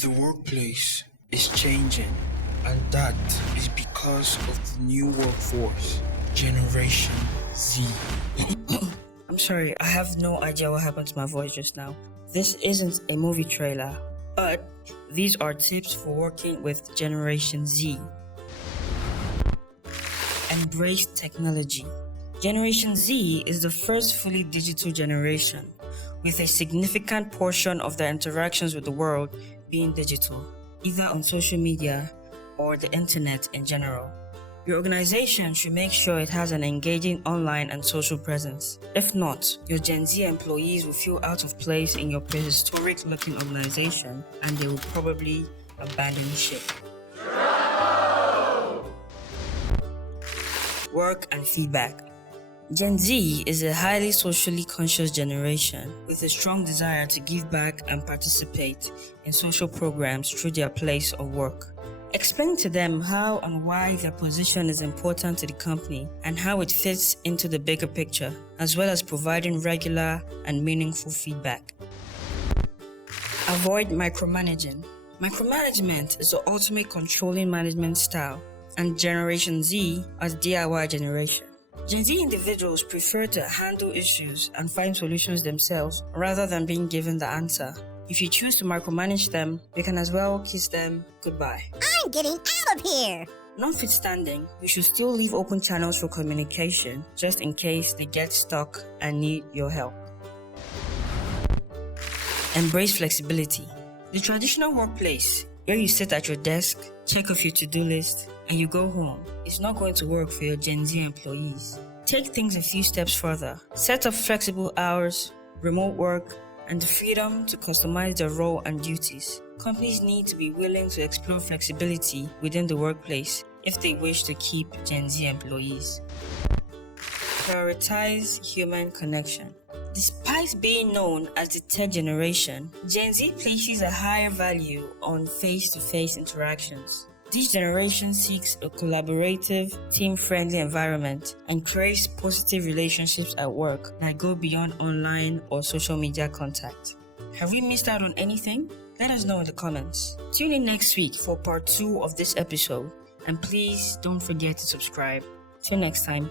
The workplace is changing, and that is because of the new workforce, Generation Z. I'm sorry, I have no idea what happened to my voice just now. This isn't a movie trailer, but these are tips for working with Generation Z. Embrace technology. Generation Z is the first fully digital generation, with a significant portion of their interactions with the world being digital, either on social media or the internet in general. Your organization should make sure it has an engaging online and social presence. If not, your Gen Z employees will feel out of place in your prehistoric-looking organization, and they will probably abandon ship. Work and feedback. Gen Z is a highly socially conscious generation with a strong desire to give back and participate in social programs through their place of work. Explain to them how and why their position is important to the company and how it fits into the bigger picture, as well as providing regular and meaningful feedback. Avoid micromanaging. Micromanagement is the ultimate controlling management style, and Generation Z as DIY generation. Gen Z individuals prefer to handle issues and find solutions themselves rather than being given the answer. If you choose to micromanage them, you can as well kiss them goodbye. I'm getting out of here! Notwithstanding, we should still leave open channels for communication just in case they get stuck and need your help. Embrace flexibility. The traditional workplace, where you sit at your desk, check off your to-do list, and you go home, is not going to work for your Gen Z employees. Take things a few steps further. Set up flexible hours, remote work, and the freedom to customize their role and duties. Companies need to be willing to explore flexibility within the workplace if they wish to keep Gen Z employees. Prioritize human connection. Despite being known as the tech generation, Gen Z places a higher value on face-to-face interactions. This generation seeks a collaborative, team-friendly environment and craves positive relationships at work that go beyond online or social media contact. Have we missed out on anything? Let us know in the comments. Tune in next week for part 2 of this episode, and please don't forget to subscribe. Till next time.